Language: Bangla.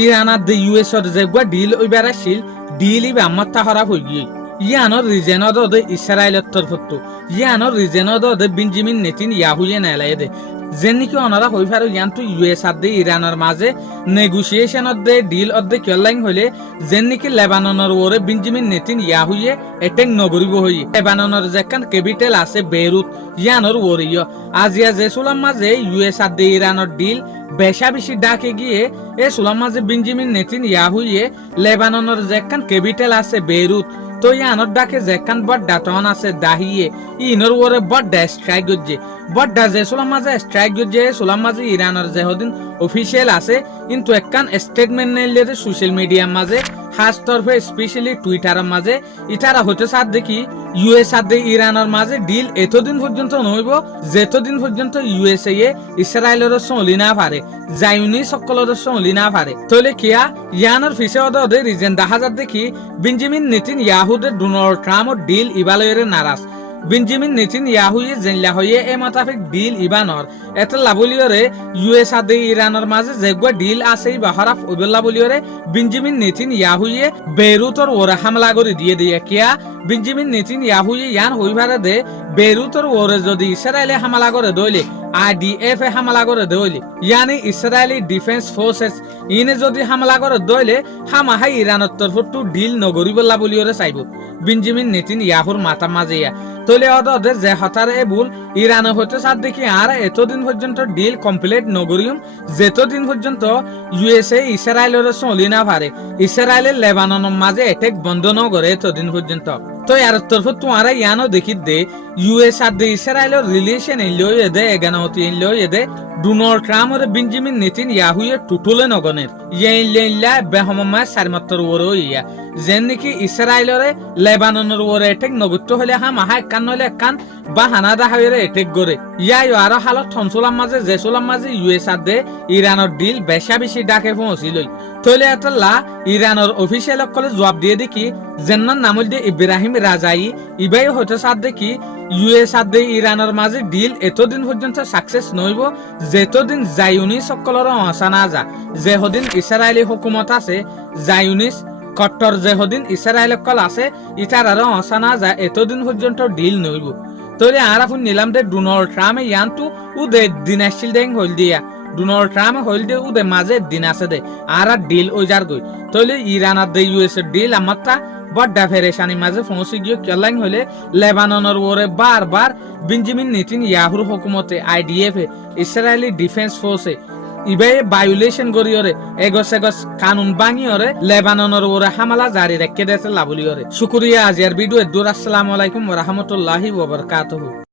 ইরান আর ইউএসর যেগুয়া ডিল ওইবার আসছিল ডিল ইবে আমার তাহারা হয়ে গিয়ে ইয়ানোর রিজেনদ ওদের ইসরায়েলের তরফত ইয়ানোর রিজেনদ ওদের বেঞ্জামিন নেতানিয়াহুয়ে নেলায় দে যেন নাকি ওনারা হই পারে ইয়ানতো ইউএস আর ইরানের মাঝে নেগোসিয়েশন অর্ধে ডিল অর্ধে কেলাইন হইলে যেন নাকি লেবাননের ওরে বেঞ্জামিন নেতানিয়াহুয়ে এটেক নগরিব হই লেবাননের যেখান ক্যাপিটাল আছে বেইরুত ইয়ানোর ওরিয় আজিয়া যে সুলাম মাঝে ইউএস আর ইরানের ডিল বেশা বেশি ডাকে গিয়ে এ সুলাম মাঝে বেঞ্জামিন নেতানিয়াহুয়ে লেবাননের যেখান ক্যাপিটাল আছে বেইরুত তো ইয়ানোর ডাকে যেখান বড় টন আছে দাহিয়ে ইনোর ওরে বড় স্ট্রাইক গজ্জে বড় যে সুলাম মাঝে স্ট্রাইক গজ্জে সুলাম মাঝে ইরানের যেহদিন অফিসিয়াল আছে কিন্তু একখান স্টেটমেন্ট নিলে সোশ্যাল মিডিয়ার মাঝে খাস তরফে স্পেশালি টুইটারের মাঝে ইতারা হতে সাথ দেখি ইউএস আর ইরানের মাঝে ডিল এতদিন পর্যন্ত নইব যেতদিন পর্যন্ত ইউএসএ ইসরায়েলের সলি না পারে জায়ুনি সকলের সলি না পারে তাহলে কিয়া ইয়ানোর ফিসে ওদের রিজেন দেখা যাত দেখি বেঞ্জামিন নেতানিয়াহুদের ডোনাল্ড ট্রাম্পর ডিল ইবালয়ের নারাজ বেঞ্জামিন নেতানিয়াহুয়ে জেনলা হয়ে এ মোতাবেক ডিল ইবানর এত লাবলিয়রে ইউএস আর ইরানের মাঝে যেগুয়া ডিল আছে বাহারাফ ওবেল্লা বলিয়রে বেঞ্জামিন নেতানিয়াহুয়ে বেইরুতর ওরে হামলা করে দিয়ে কিয়া বেঞ্জামিন নেতানিয়াহুয়ে ইয়ান হইবারে দে বেইরুতর ওরে যদি ইসরায়েলে হামলা করে দইলে IDF এ হামলা করে দইলে ইয়ানি ইসরায়েলি ডিফেন্স ফোর্সেস ইনে যদি হামলা করে দইলে হামাহাই ইরানের তরফটু ডিল নগরিবল্লা বলিয়রে চাইব বেঞ্জামিন নেতানিয়াহুর মাথা মাঝেয়া তলে ওদের যে হতারে ভুল ইরানে হতে সাথ দেখি আর এতদিন পর্যন্ত ডিল কমপ্লিট নগরিয়ম যেতদিন পর্যন্ত ইউএসএ ইসরায়েলের চলি না পারে ইসরায়েলের লেবাননের মাঝে এটেক বন্ধ নগরে এতদিন পর্যন্ত তো ইয়ার তরফ তোমারা ইয়ানো দেখি দে ইউএস আর ইসরায়েলের রিলেশন এলিও এদে এগানতি এলিও এদে ডোনাল্ড ট্রাম্প আর বেঞ্জামিন নেতানিয়াহুয়ে টুটুলে নগনের ইয়া বেহমমা সারমাত্তর ওরে ইয়া যেন নাকি ইসরায়েলের লেবাননের ওরে এটেক নগত্য হলে হামাহা কান নলে কান বা হানাদা হাইরে এটেক করে ইয়াই আরো হালত থমসলাম মাঝে জেসলাম মাঝে ইউএস আর ইরানের ডিল বেশা বেশি ডাকে পৌঁছিলই তৈলে এতলা ইরানের অফিসিয়াল কলে জবাব দিয়ে দেখি জেন্নার নাম দিয়ে ইব্রাহিম রাজাই ইবাই হতে সাথ দেখি ইউএস আর ইরানের মাঝে ডিল এতদিন পর্যন্ত সাকসেস নইব যেতদিন জায়ুনি সকলের অসা না যা যেহদিন ইসরায়েলি হুকুমত আছে জায়ুনিস কট্টর যেহদিন ইসরায়েল কল আছে ইতার আরো অসা না যা এতদিন পর্যন্ত ডিল নইব তৈরি আর আপনি নিলাম দে ডোনাল্ড ট্রাম্প ইয়ানটু উদে দিন আসছিল দেন হইল দিয়া ডোনাল্ড ট্রাম্প হইল দে উদে মাঝে দিন আছে দে আর ডিল ওই যার গই তৈলে ইরান আর ইউএস এর ডিল আমারটা বড় ফেরেশানি মাঝে পৌঁছে গিয়ে কেলাইন হলে লেবাননের ওরে বারবার বেঞ্জামিন নেতানিয়াহুর হুকুমতে IDF এ ইসরায়েলি ডিফেন্স ফোর্সে ইবে ভায়োলেশন করিয়রে এগস কানুন ভাঙিয়রে লেবাননের ওরে হামলা জারি রেখে দেছে লাবলিয়রে শুকরিয়া আজিয়ার ভিডিও দূর আসসালামু আলাইকুম ওয়া রাহমাতুল্লাহি ওয়া বারাকাতুহু।